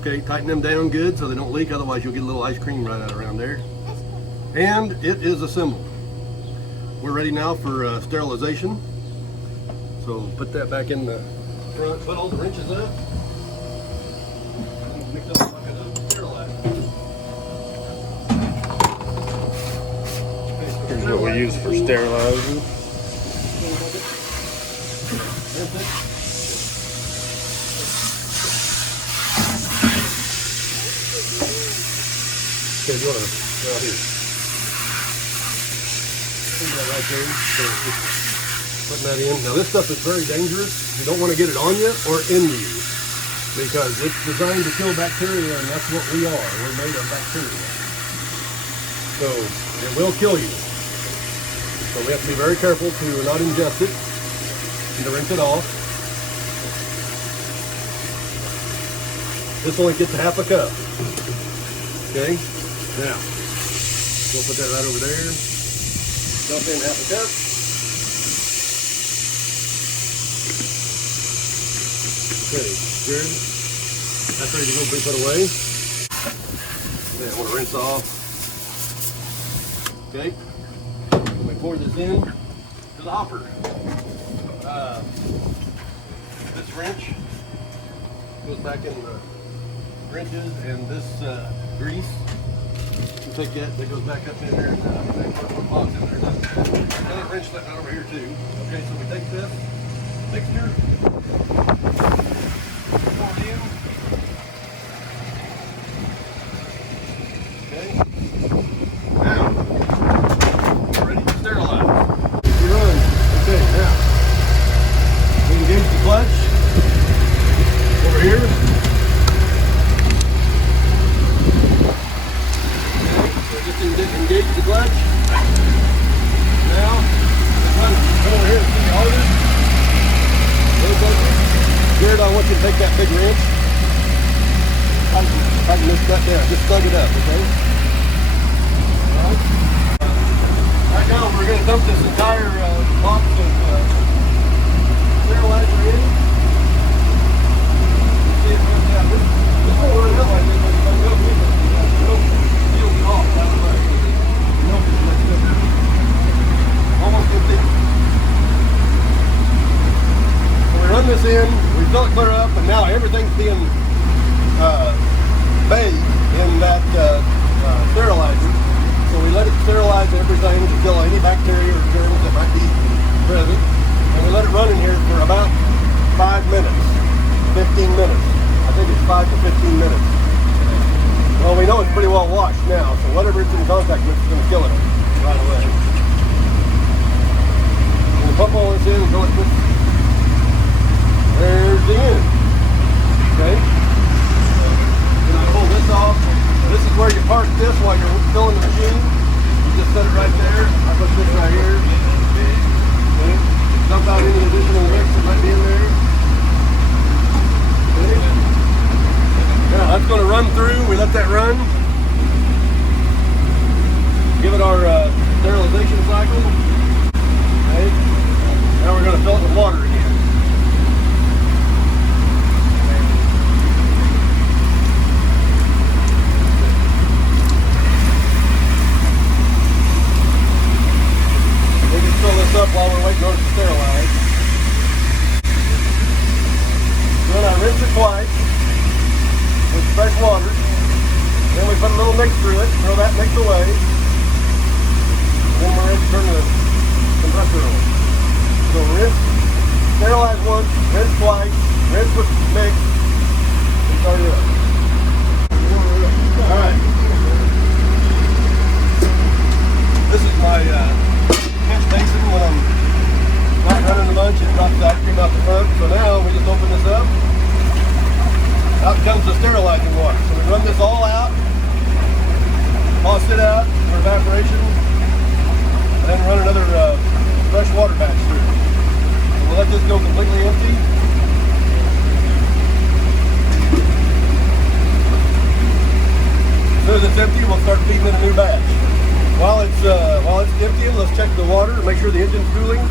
Okay, tighten them down good so they don't leak, otherwise you'll get a little ice cream right out around there. And it is assembled. We're ready now for sterilization. So put that back in the front, put all the wrenches up. Mix up the bucket of sterilizer. Here's what we use for sterilizing. That's it. Okay, you want to right here. Put that right there. So just putting that in. Now this stuff is very dangerous. You don't want to get it on you or in you, because it's designed to kill bacteria, and that's what we are. We're made of bacteria. So it will kill you. So we have to be very careful to not ingest it and to rinse it off. This only gets half a cup. Okay, now we'll put that right over there. Dump in half a cup. Okay, good. That's ready to go be put away. Then I want to rinse off. Okay. When we pour this in to the hopper, this wrench goes back in the wrenches, and this grease, you take that goes back up in there, and they put one box in there. Another wrench sitting right over here too. Okay, so we take this mixture, pour it in. Okay. Now, we're ready to sterilize. We run. Okay, now we engage the clutch over here. Engage the clutch. Now, come over here and see harder. Jared, I want you to take that big wrench. Tighten this nut down. Just snug it up, okay? Right now, we're going to dump this entire box of sterilizer in. See it runs out. This won't run out like this, but it's going to go with it. Seals it off that way. Milk is much bigger. Almost empty. So we run this in, we fill it clear up, and now everything's being bathed in that sterilizer. So we let it sterilize everything to kill any bacteria or germs that might be present. And we let it run in here for about 5 minutes, 15 minutes. I think it's 5 to 15 minutes. Well, we know it's pretty well washed now, so whatever it's in contact with is going to kill it right away. We'll pump all this in and go like this. There's the end. Okay? Then I pull this off. This is where you park this while you're filling the machine. You just set it right there. I put this right here. Okay? Dump out any additional mix that might be in there. Okay? Now that's going to run through. We let that run. with water again. We can fill this up while we're waiting on it to sterilize. Then I rinse it twice with fresh water. Then we put a little mix through it, throw that mix away. Then we're ready to turn the compressor on. So rinse, sterilize once, rinse twice, rinse with mix, and start it up. Alright. This is my catch basin when I'm not running the munch. It drops the ice cream out the front. So now we just open this up. Out comes the sterilizing water. So we run this all out, toss it out for evaporation, and then run another fresh water batch through. So we'll let this go completely empty. As soon as it's empty, we'll start feeding in a new batch. While it's emptying, let's check the water to make sure the engine's cooling.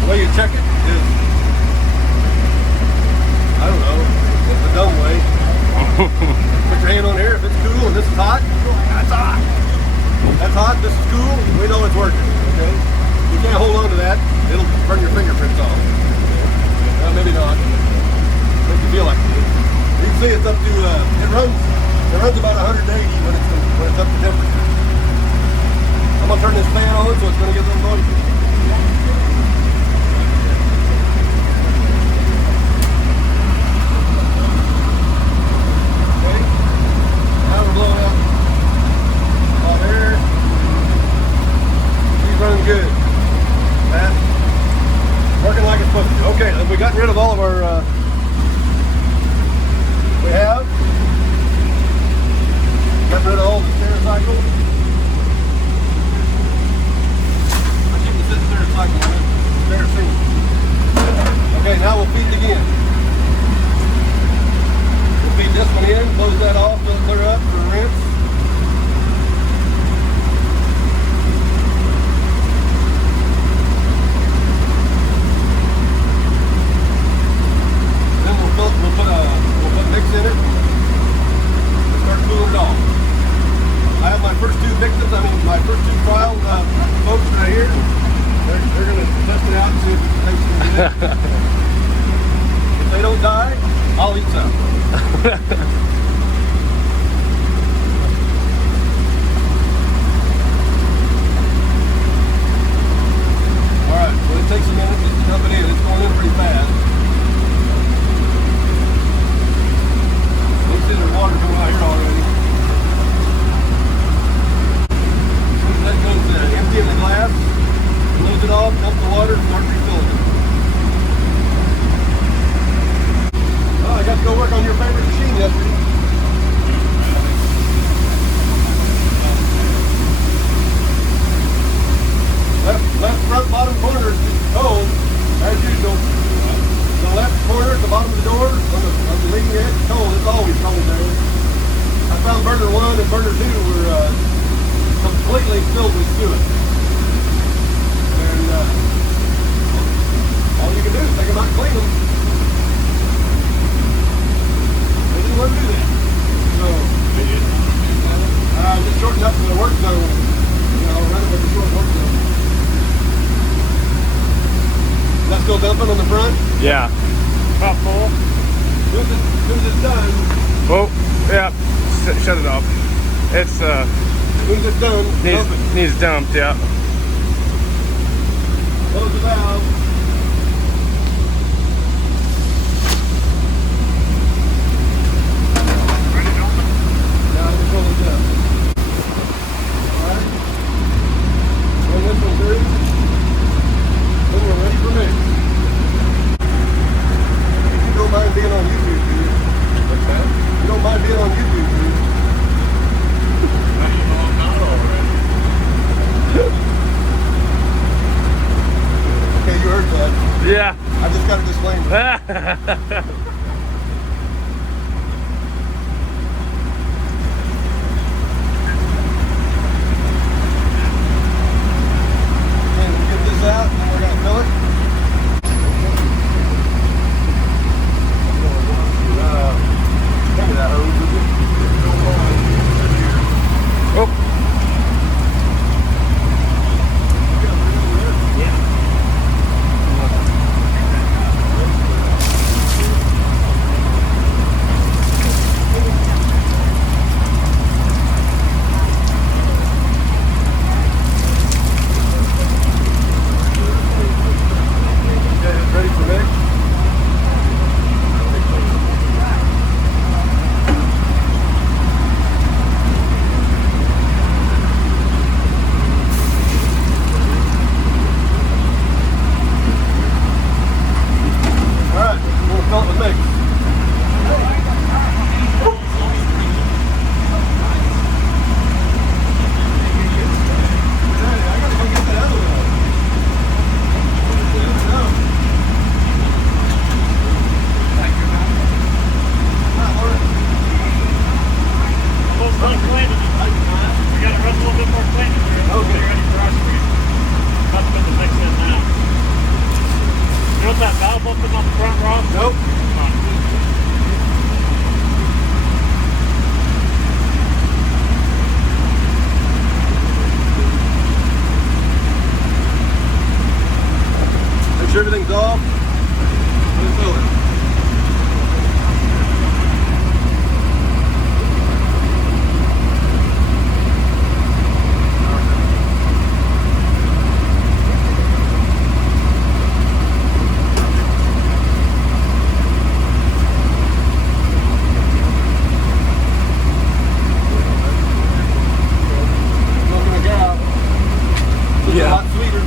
The way you check it is, I don't know, it's a dumb way. Put your hand on here. If it's cool and this is hot, that's hot. That's hot, this is cool, we know it's working, okay? You can't hold on to that, it'll burn your fingerprints off. Maybe not. Make you feel like it. You can see it's up to, it runs about 180 when it's up to temperature. I'm gonna turn this fan on so it's gonna get a little noisy. Okay, now we're blowing out hot air. She's running good. That's working like it's supposed to. Okay, we got rid of all of our, we have got rid of all the Sterilizing. I keep the Sterilizing on it. Sterilizing. Okay, now we'll feed it again. We'll feed this one in, close that off, fill it clear up for a rinse. Then we'll put mix in it and start cooling it off. I have my first two victims, my first two trial folks right here. They're going to test it out and see if it tastes good. If they don't die, I'll eat some. Alright, well it takes a minute just to dump it in. It's going in pretty fast. You can see there's water coming out here already. That goes empty in the glass, close it off, dump the water, start refilling it. Oh, I got to go work on your favorite machine yesterday. Left front bottom corner is cold, as usual. The left corner at the bottom of the door, on the leading edge, is cold. It's always cold there. I found burner 1 and burner 2 were completely filled with suet. And all you can do is take them out and clean them. They didn't want to do that. So, just shorten up the work zone. Run it with the short work zone. Is that still dumping on the front? Yeah. About full. As soon as it's done. Oh, yeah. Shut it off. It's As soon as it's done, dump it. needs dumped, yeah. Close the valve. Now we're going to dump. Alright. Run this one through. Then we're ready for mix. You don't mind being on YouTube, do you? What's that? You don't mind being on YouTube, do you? Okay, you heard that. Yeah. I just got a disclaimer. Okay, we'll get out, and we're gonna fill it. Think of that hose, would you? Oh. Ready for mix? Alright, we'll fill it with mix. I gotta go get that other one. Close to cleaning. We got to run a little bit more cleaning. Okay. Get ready for us. We're about to put the mix in now. You know what that valve open on the front, Rob? Nope. Come on. Make sure everything's off. We'll fill it. Looking a gal. This is a lot sweeter.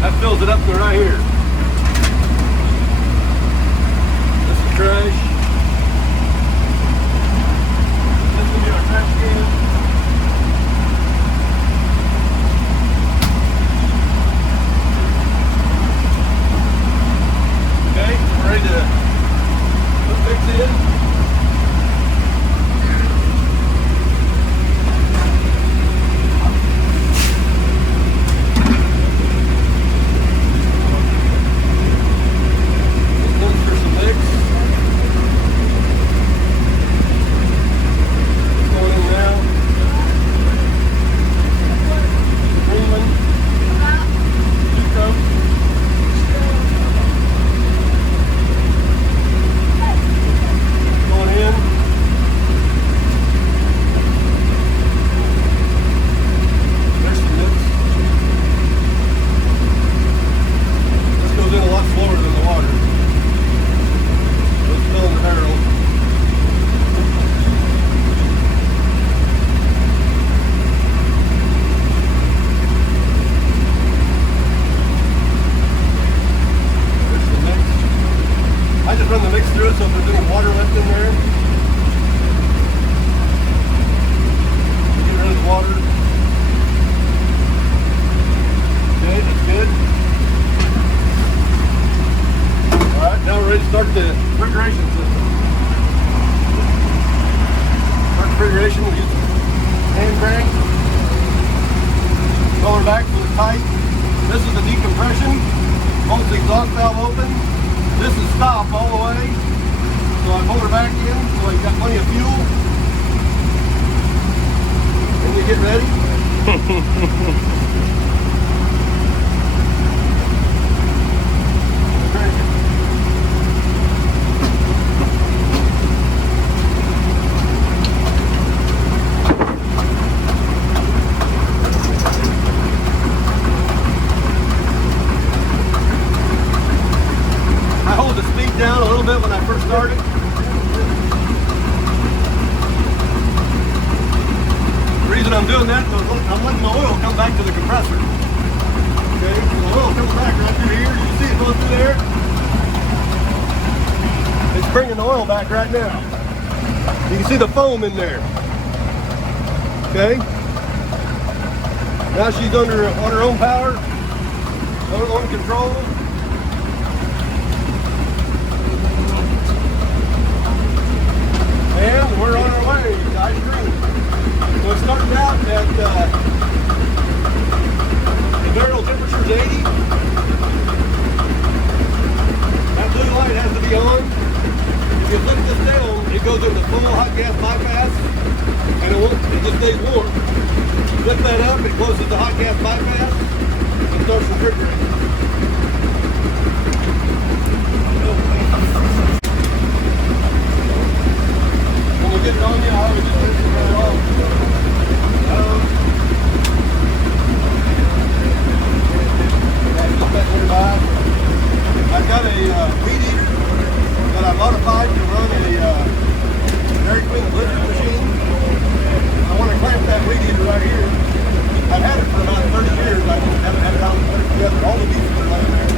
That fills it up to right here. This is trash. This will be our trash can. Okay, we're ready to put mix in. For some mix. It's going in now. Green one. Two cups. Going in. There's some mix. This goes in a lot slower than the water. Let's fill in the barrel. There's the mix. I just run the mix through it so if there's any water left in there, get rid of the water. Okay, that's good. Alright, now we're ready to start the refrigeration system. Start refrigeration, we'll use the hand crank. Pull her back so it's tight. This is the decompression. Holds the exhaust valve open. This is stop all the way. So I pull her back in so I've got plenty of fuel. And you get ready. I hold the speed down a little bit when I first started. The reason I'm doing that is I'm letting the oil come back to the compressor. Okay, so the oil comes back right through here. You see it going through there? It's bringing the oil back right now. You can see the foam in there. Okay. Now she's on her own power, on control. And we're on our way to ice cream. So it started out at goes into full hot gas bypass, and it just stays warm. Flip that up, it closes the hot gas bypass, and starts refrigerating. When you get it on you, I would just turn it off. I've got a weed eater that I modified to run a Dairy Queen blizzard machine. I want to clamp that weed eater right here. I've had it for about 30 years. I just haven't had it out and put it together. All the beef are laying there.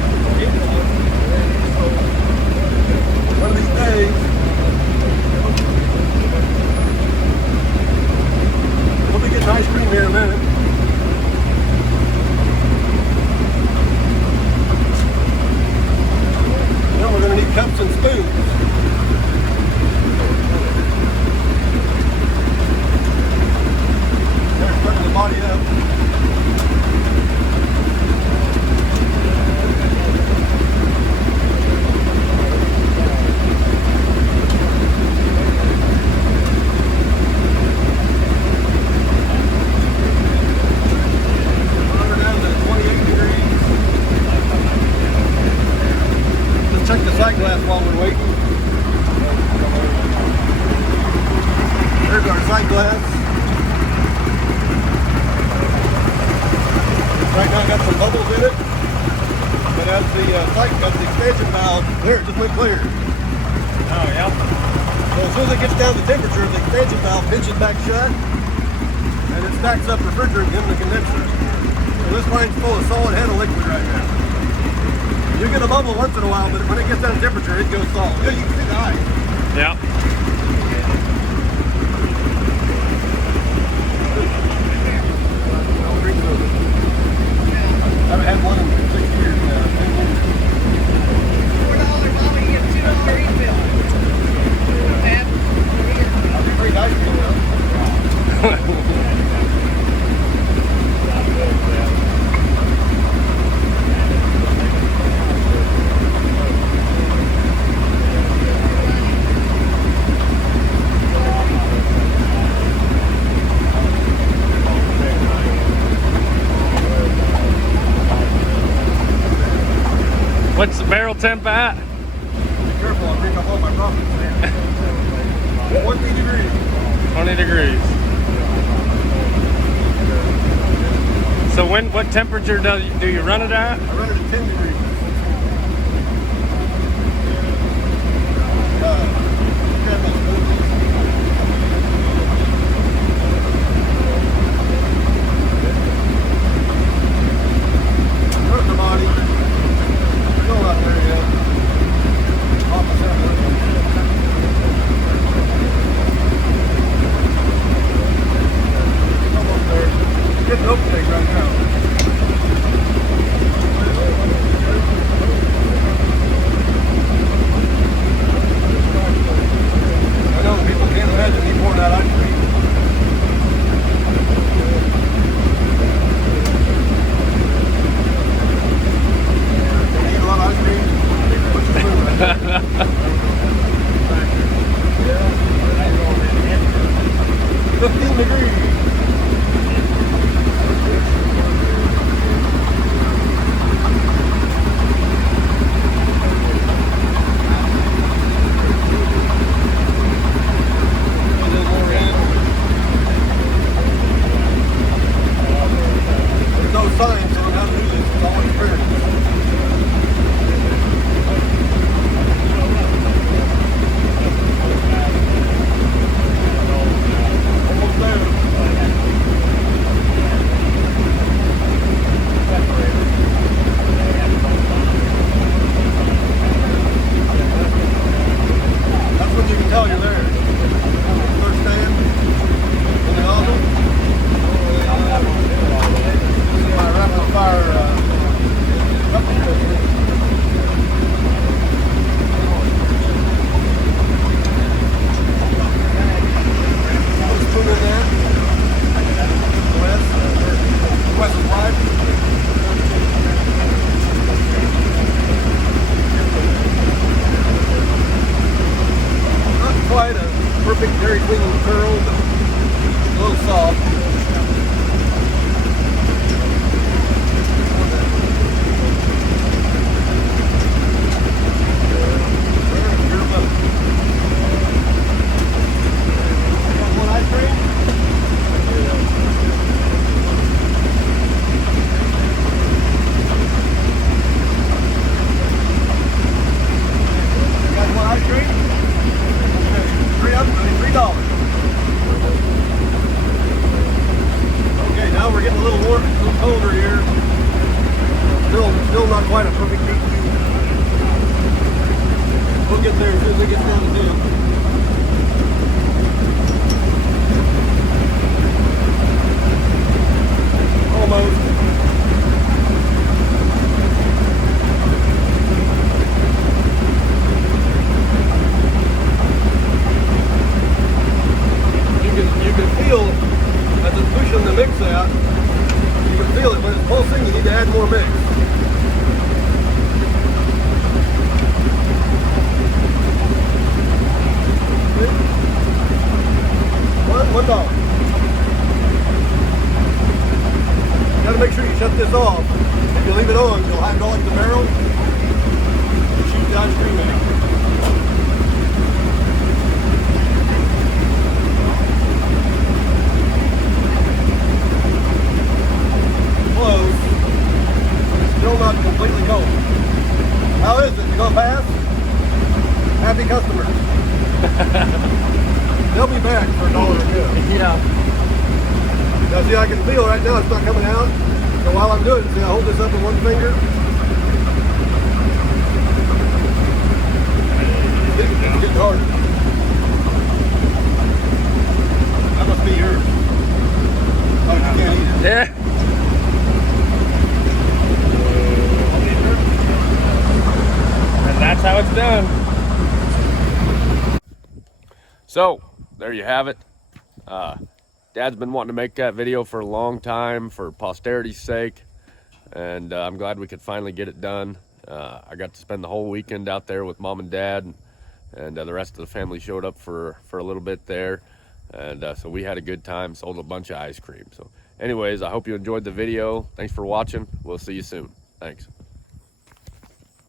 One of these days, we'll be getting ice cream here in a minute. Then we're going to need cups and spoons. There's putting the body up. We're down to 28 degrees. Let's check the sight glass while we're waiting. There's our sight glass. Right now, got some bubbles in it, but as the expansion valve, there, it just went clear. Oh, yeah. So as soon as it gets down to temperature, the expansion valve pinches back shut, and it stacks up refrigerant in the condenser. So this line's full of solid head of liquid right now. You get a bubble once in a while, but when it gets down to temperature, it goes solid. Yeah, you can see the ice. Yeah. I'll drink those. I haven't had one in 6 years now. $4 bottle, you get $2 refill. I'll be free ice cream now. What's the barrel temp at? Be careful, I'll drink up all my property. 20 degrees. 20 degrees. So what temperature do you run it at? I run it at 10 degrees. Grab my spoon. There's the body. Still not there yet. Off the center. Almost there. Getting open egg right now. I know people can't imagine me pouring out ice cream. You eat a lot of ice cream? Put your spoon right there. 15 degrees. There's no science on how to do this. It's all experience. Almost there. That's when you can tell you're there. First stand in the nozzle. This is my rapid fire cup filter. Put a spoon in there. West is wide. Not quite perfect Dairy Queen curl, but a little soft. Okay, now we're getting a little warm, a little colder here. Still not quite a perfect heat. We'll get there as soon as it gets down to 10. Almost. You can feel as it's pushing the mix out. You can feel it when it's pulsing. You need to add more mix. $1. You got to make sure you shut this off. If you leave it on, you'll hydraulic the barrel and shoot the ice cream out. Close. Still not completely cold. How is it? You gonna pass? Happy customers. They'll be back for $1 a go. Yeah. Now see, I can feel right now it's not coming out. So while I'm doing it, see, I hold this up with one finger. It's getting harder. That must be yours. Oh, you can't eat it. Yeah. And that's how it's done. So there you have it. Dad's been wanting to make that video for a long time for posterity's sake, and I'm glad we could finally get it done. I got to spend the whole weekend out there with Mom and Dad, and the rest of the family showed up for a little bit there, and so we had a good time, sold a bunch of ice cream. So anyways, I hope you enjoyed the video. Thanks for watching. We'll see you soon. Thanks.